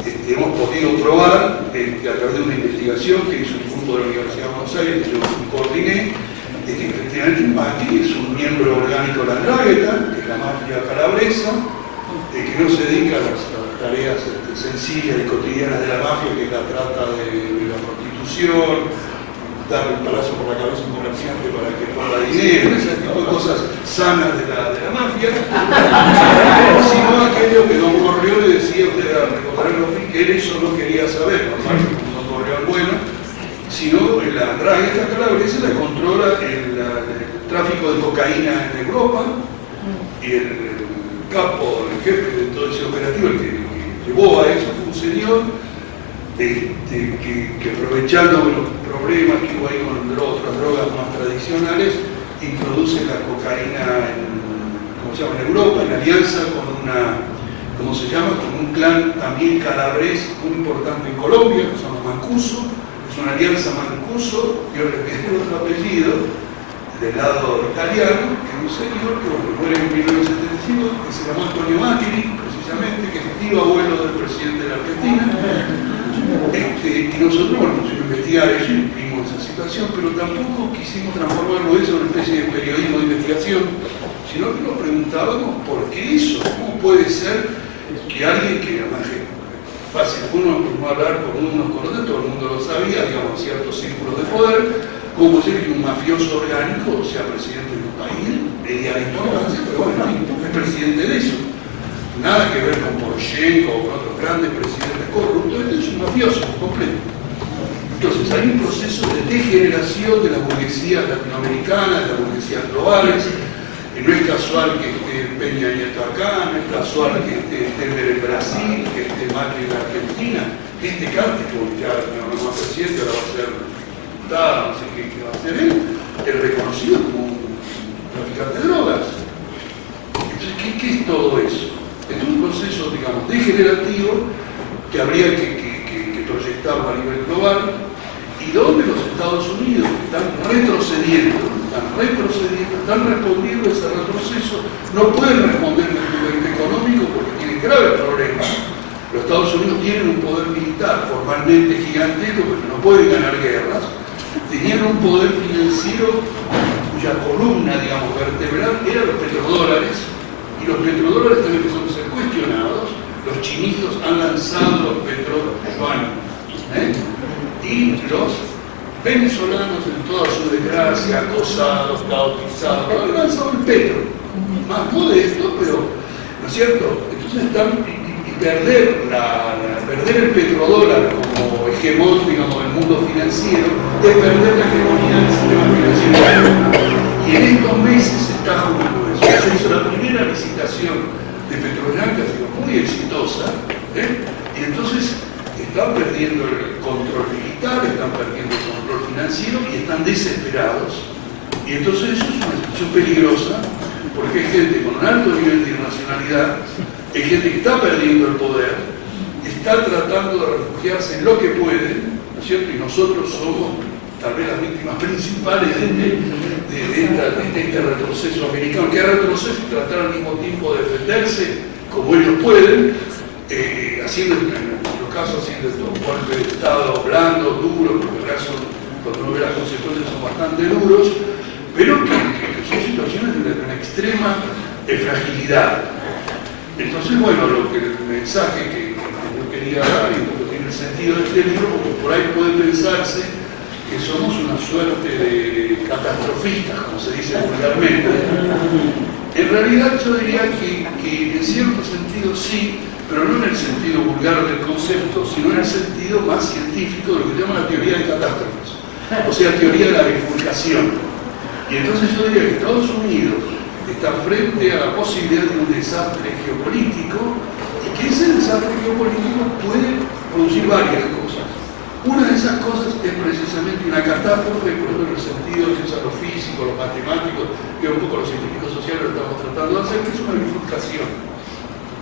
Hemos podido probar, a través de una investigación que hizo un grupo de la Universidad de Buenos Aires, que yo coordiné, de que efectivamente Macri es un miembro orgánico de la Andrágueta, que es la mafia calabresa, que no se dedica a las tareas sencillas y cotidianas de la mafia, que es la trata de la prostitución, darle un palazo por la cabeza a un comerciante para que ponga dinero, ese tipo de cosas sanas de la mafia, sino aquello que don Corleone decía, usted a recordarlo, que él eso no quería saber, no Corleone bueno, sino la Andrágueta calabresa la controla el tráfico de cocaína en Europa, y el capo, el jefe de todo ese operativo, el que llevó a eso, fue un señor que aprovechando los problemas que hubo ahí con otras drogas más tradicionales, introduce la cocaína en Europa, en alianza con con un clan también calabrés muy importante en Colombia, que son los Mancuso. Es una alianza Mancuso, yo repito otro apellido, del lado italiano, que es un señor que muere en 1975, que se llamó Antonio Macri, precisamente, que es tío abuelo del presidente de la Argentina. Y nosotros, bueno, nos investigar eso y vimos esa situación, pero tampoco quisimos transformarlo eso en una especie de periodismo de investigación, sino que nos preguntábamos por qué eso, cómo puede ser que alguien que, además es fácil, uno no hablar con unos con otros, todo el mundo lo sabía, digamos, ciertos círculos de poder, cómo puede ser que un mafioso orgánico sea presidente de un país, media la importancia, pero bueno, es presidente de eso. Nada que ver con Poroshenko o con otros grandes presidentes corruptos, este es un mafioso completo. Entonces hay un proceso de degeneración de las burguesías latinoamericanas, de las burguesías globales. Y no es casual que esté Peña Nieto acá, no es casual que esté Temer en Brasil, que esté Macri en Argentina, que este Cático, ya no es más presidente, ahora va a ser diputado, no sé qué va a hacer él, es reconocido como un traficante de drogas. Entonces, ¿qué es todo eso? Es un proceso, digamos, degenerativo que habría que proyectarlo a nivel global, y donde los Estados Unidos están retrocediendo, están respondiendo a ese retroceso, no pueden responder desde el punto de vista económico porque tienen graves problemas. Los Estados Unidos tienen un poder militar formalmente gigantesco, pero no pueden ganar guerras. Tenían un poder financiero cuya columna, digamos, vertebral eran los petrodólares, y los petrodólares también empezaron a ser cuestionados. Los chinitos han lanzado los petrodólares, y los venezolanos en toda su desgracia, acosados, cautizados, han lanzado el petro, más modesto, pero, ¿no es cierto? Entonces perder el petrodólar como hegemón, digamos, del mundo financiero, es perder la hegemonía del sistema financiero. Y en estos meses se está jugando eso. Se hizo la primera licitación de Petrobras, muy exitosa, y entonces están perdiendo el control militar, están perdiendo el control financiero y están desesperados. Y entonces eso es una situación peligrosa, porque hay gente con un alto nivel de internacionalidad, hay gente que está perdiendo el poder, está tratando de refugiarse en lo que pueden, ¿no es cierto? Y nosotros somos tal vez las víctimas principales de este retroceso americano, que es retroceso y tratar al mismo tiempo de defenderse como ellos pueden, haciendo estos golpes de Estado blando, duros, porque en caso, cuando uno ve las consecuencias son bastante duros, pero que son situaciones de una extrema fragilidad. Entonces, bueno, el mensaje que yo quería dar, y que tiene el sentido de este libro, porque por ahí puede pensarse que somos una suerte de catastrofistas, como se dice vulgarmente. En realidad yo diría que en cierto sentido sí, pero no en el sentido vulgar del concepto, sino en el sentido más científico de lo que se llama la teoría de catástrofes, o sea, teoría de la bifurcación. Y entonces yo diría que Estados Unidos está frente a la posibilidad de un desastre geopolítico, y que ese desastre geopolítico puede producir varias cosas. Una de esas cosas es precisamente una catástrofe, por ejemplo, en el sentido que usan los físicos, los matemáticos, que un poco los científicos sociales lo estamos tratando de hacer, que es una bifurcación.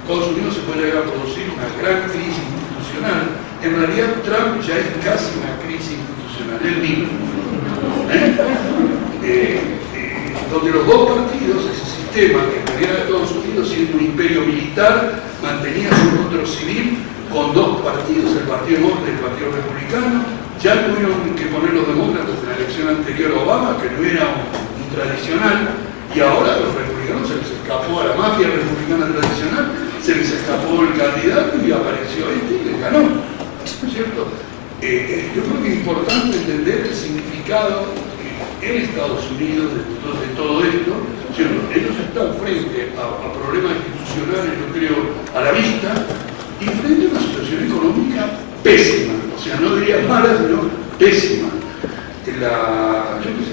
Estados Unidos se puede llegar a producir una gran crisis institucional. En realidad, Trump ya es casi una crisis institucional, él mismo. Donde los dos partidos, ese sistema que en realidad Estados Unidos, siendo un imperio militar, mantenía su rostro civil con dos partidos, el Partido Demócrata y el Partido Republicano. Ya tuvieron que poner los demócratas en la elección anterior a Obama, que no era un tradicional, y ahora a los republicanos se les escapó a la mafia republicana tradicional, se les escapó el candidato y apareció este y les ganó, ¿no es cierto? Yo creo que es importante entender el significado en Estados Unidos de todo esto, ¿cierto? Ellos están frente a problemas institucionales, yo creo, a la vista, y frente a una situación económica pésima, o sea, no diría mala, sino pésima.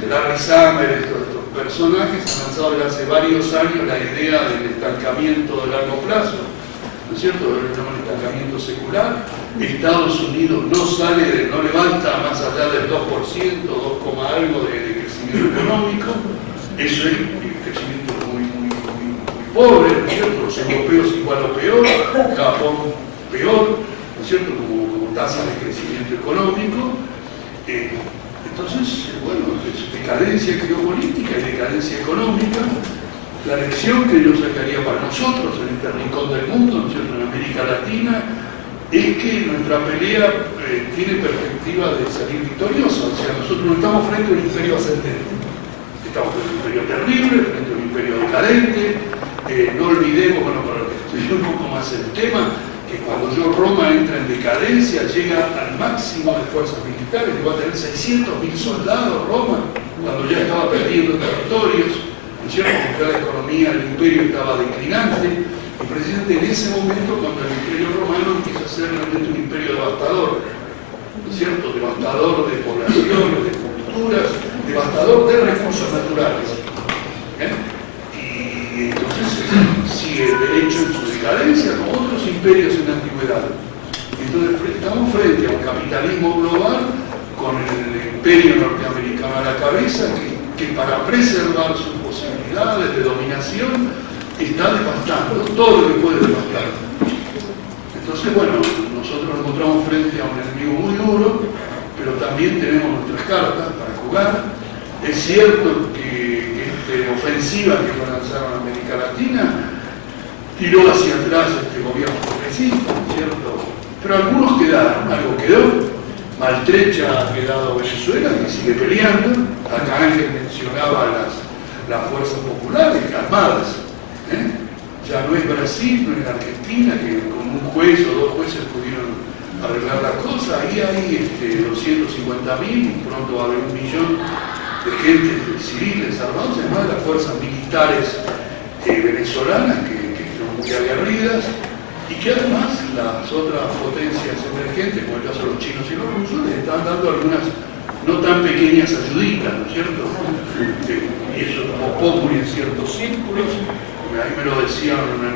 Larry Summers, estos personajes han lanzado desde hace varios años la idea del estancamiento de largo plazo, ¿no es cierto? Del estancamiento secular. Estados Unidos no levanta más allá del 2%, 2, algo de crecimiento económico. Eso es un crecimiento muy pobre, ¿no es cierto? Los europeos igual o peor, Japón peor, ¿no es cierto? Como tasa de crecimiento económico. Entonces, bueno, es decadencia geopolítica y decadencia económica. La lección que yo sacaría para nosotros en este rincón del mundo, ¿no es cierto?, en América Latina, es que nuestra pelea tiene perspectiva de salir victoriosa. O sea, nosotros no estamos frente a un imperio ascendente, estamos frente a un imperio terrible, frente a un imperio decadente. No olvidemos, bueno, para que estudie un poco más el tema, que cuando Roma entra en decadencia, llega al máximo de fuerzas militares, llegó a tener 600.000 soldados Roma, cuando ya estaba perdiendo territorios, ¿no es cierto? Porque la economía del imperio estaba declinante, y precisamente en ese momento, cuando el imperio romano empieza a ser realmente un imperio devastador, ¿no es cierto? Devastador de poblaciones, de culturas, devastador de recursos naturales. Y entonces sigue derecho en su decadencia, como otros imperios en la antigüedad. Entonces estamos frente a un capitalismo global con el imperio norteamericano a la cabeza que para preservar sus posibilidades de dominación está devastando todo lo que puede devastar. Entonces, bueno, nosotros nos encontramos frente a un enemigo muy duro, pero también tenemos nuestras cartas para jugar. Es cierto que esta ofensiva que lanzaron a América Latina tiró hacia atrás este gobierno progresista, ¿cierto? Pero algunos quedaron, algo quedó. Maltrecha ha quedado Venezuela, que sigue peleando. Acá Ángel mencionaba las fuerzas populares armadas. Ya no es Brasil, no es Argentina, que con un juez o dos jueces pudieron arreglar las cosas. Ahí hay 250.000, y pronto va a haber 1 millón de gente civiles armados, además de las fuerzas militares venezolanas que son muy aguerridas, y que además las otras potencias emergentes, como el caso de los chinos y los rusos, les están dando algunas no tan pequeñas ayuditas, ¿no es cierto? Y eso como popular en ciertos círculos. Ahí me lo decían una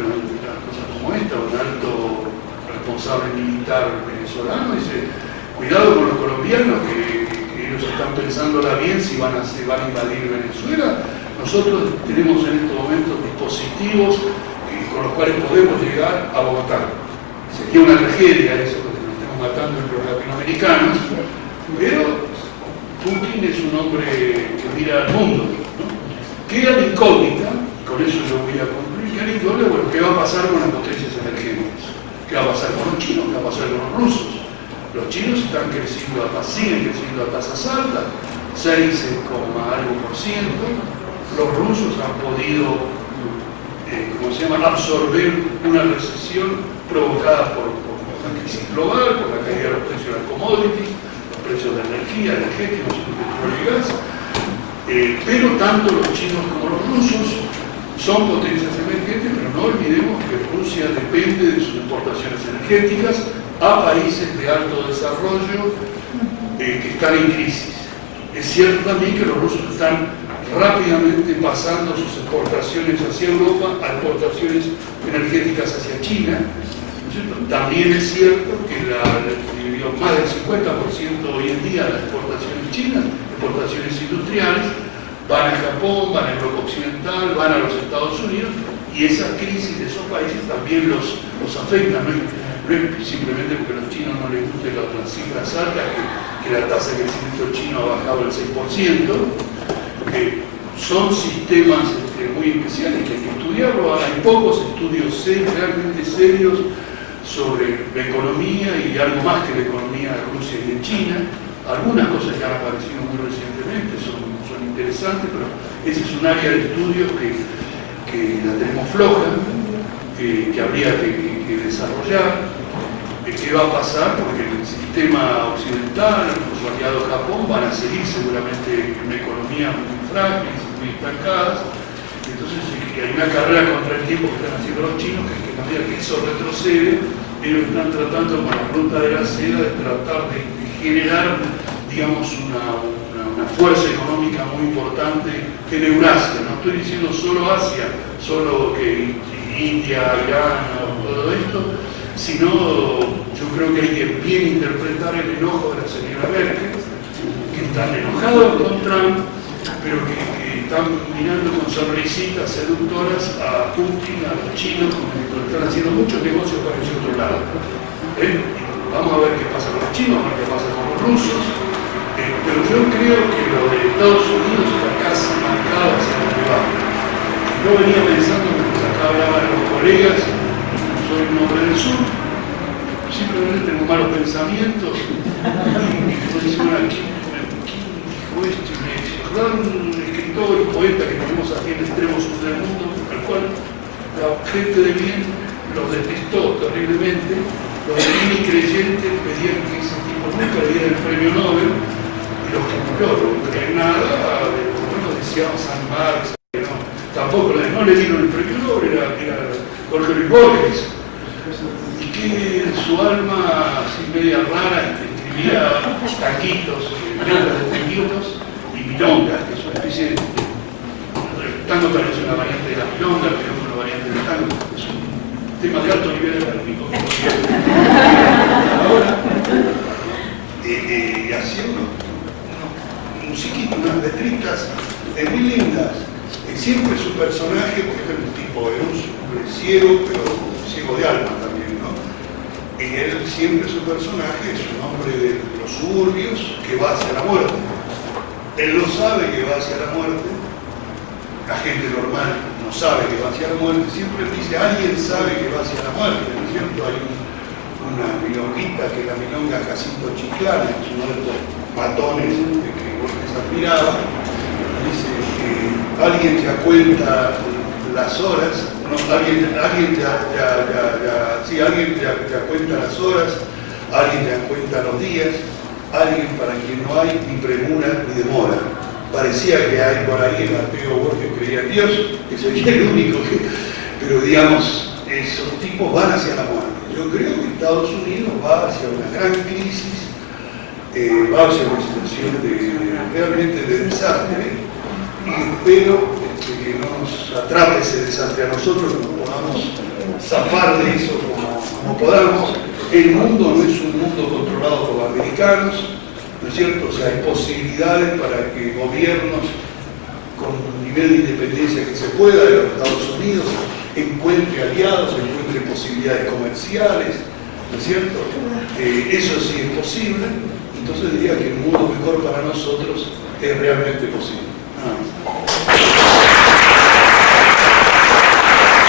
cosa como esta, un alto responsable militar venezolano, dice, cuidado con los colombianos que ellos están pensándola bien si van a invadir Venezuela. Nosotros tenemos en estos momentos dispositivos con los cuales podemos llegar a Bogotá. Sería una tragedia eso, que nos estemos matando entre los latinoamericanos, pero Putin es un hombre que mira al mundo, ¿no? Queda la incógnita, y con eso yo voy a concluir, queda la incógnita, bueno, ¿qué va a pasar con las potencias emergentes? ¿Qué va a pasar con los chinos? ¿Qué va a pasar con los rusos? Los chinos siguen creciendo a tasas altas, 6,algo%. Los rusos han podido absorber una recesión provocada por la crisis global, por la caída de los precios de las commodities, los precios de energía, energéticos, petróleo y gas. Pero tanto los chinos como los rusos son potencias emergentes, pero no olvidemos que Rusia depende de sus importaciones energéticas a países de alto desarrollo que están en crisis. Es cierto también que los rusos están rápidamente pasando sus exportaciones hacia Europa a exportaciones energéticas hacia China. También es cierto que más del 50% hoy en día de las exportaciones chinas, exportaciones industriales, van a Japón, van al bloque occidental, van a los Estados Unidos, y esa crisis de esos países también los afecta. No es simplemente porque a los chinos no les gusten las cifras altas, que la tasa de crecimiento chino ha bajado el 6%. Son sistemas muy especiales que hay que estudiarlo. Hay pocos estudios realmente serios sobre la economía y algo más que la economía de Rusia y de China. Algunas cosas que han aparecido muy recientemente son interesantes, pero ese es un área de estudio que la tenemos floja, que habría que desarrollar. ¿Qué va a pasar? Porque el sistema occidental, los aliados de Japón, van a seguir seguramente en una economía muy frágil, muy estancadas. Entonces hay una carrera contra el tiempo que están haciendo los chinos, que a medida que eso retrocede, ellos están tratando con la ruta de la seda de tratar de generar, digamos, una fuerza económica muy importante en Eurasia. No estoy diciendo solo Asia, solo que India, Irán, todo esto, sino yo creo que hay que bien interpretar el enojo de la señora Merkel, que están enojados con Trump, pero que están mirando con sonrisitas seductoras a Putin, a los chinos, como están haciendo muchos negocios para ese otro lado. Vamos a ver qué pasa con los chinos, a ver qué pasa con los rusos, pero yo creo que lo de Estados Unidos está casi marcado hacia donde va. Yo venía pensando, mientras acá hablaban los colegas, soy un hombre del sur, simplemente tengo malos pensamientos, y me dicen, ¿quién dijo esto? Y me dice, un escritor y poeta que tenemos aquí en el extremo sur del mundo, al cual la gente de bien los detestó terriblemente, los de bien y creyentes pedían que ese tipo nunca le diera el premio Nobel, y los que no creen nada, por lo menos decían San Marx, no, tampoco no le dieron el premio Nobel, era Jorge Luis Borges, y que en su alma así media rara escribía taquitos, letras de taquitos y milongas, que es una especie de tango también es una variante de la milonga, pero es una variante del tango, es un tema de alto nivel académico. Ahora, hacía unos musiquitos, unas letritas muy lindas. Siempre su personaje, porque es un tipo, es un ciego, pero ciego de alma también, ¿no? Y él siempre su personaje es un hombre de los suburbios que va hacia la muerte. Él lo sabe que va hacia la muerte. La gente normal no sabe que va hacia la muerte. Siempre dice, alguien sabe que va hacia la muerte, ¿no es cierto? Hay una milonguita que es la milonga Jacinto Chiclana, es uno de estos matones que Borges admiraba. Dice que alguien ya cuenta las horas, no, alguien ya cuenta las horas, alguien ya cuenta los días, alguien para quien no hay ni premura ni demora. Parecía que hay por ahí el ateo Borges creía en Dios, que sería el único que, pero digamos, esos tipos van hacia la muerte. Yo creo que Estados Unidos va hacia una gran crisis, va hacia una situación realmente de desastre, y espero que no nos atrape ese desastre a nosotros, que nos podamos zafar de eso como podamos. El mundo no es un mundo controlado por los americanos, ¿no es cierto? O sea, hay posibilidades para que gobiernos con un nivel de independencia que se pueda de los Estados Unidos encuentre aliados, encuentre posibilidades comerciales, ¿no es cierto? Eso sí es posible, entonces diría que el mundo mejor para nosotros es realmente posible.